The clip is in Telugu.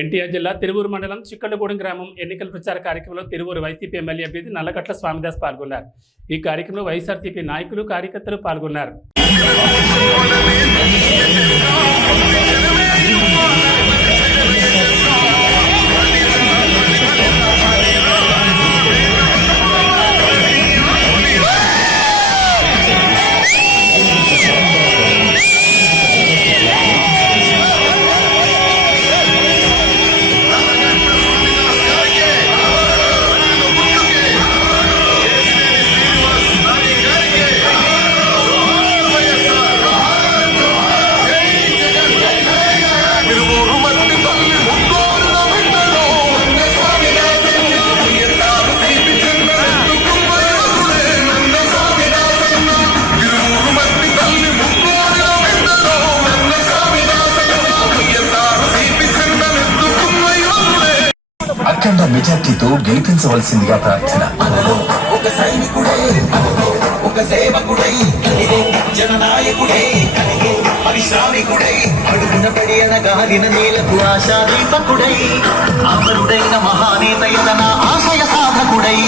ఎన్టీఆర్ జిల్లా తిరువూరు మండలం చిక్కడగూడెం గ్రామం ఎన్నికల ప్రచార కార్యక్రమంలో తిరువూరు వైసీపీ ఎమ్మెల్యే అభ్యర్థి నల్లగట్ల స్వామిదాస్ పాల్గొన్నారు. ఈ కార్యక్రమంలో వైఎస్ఆర్సీపీ నాయకులు కార్యకర్తలు పాల్గొన్నారు. అఖండ మెజార్టీతో గెలిపించవలసిందిగా ప్రార్థన. ఒక సైనికుడే ఒక సేవకుడై అదిగో పరిశ్రామికుడై అడుగున పడి అనగాలిన ఆశాదీపకుడై మహానేత ఆశయ సాధకుడై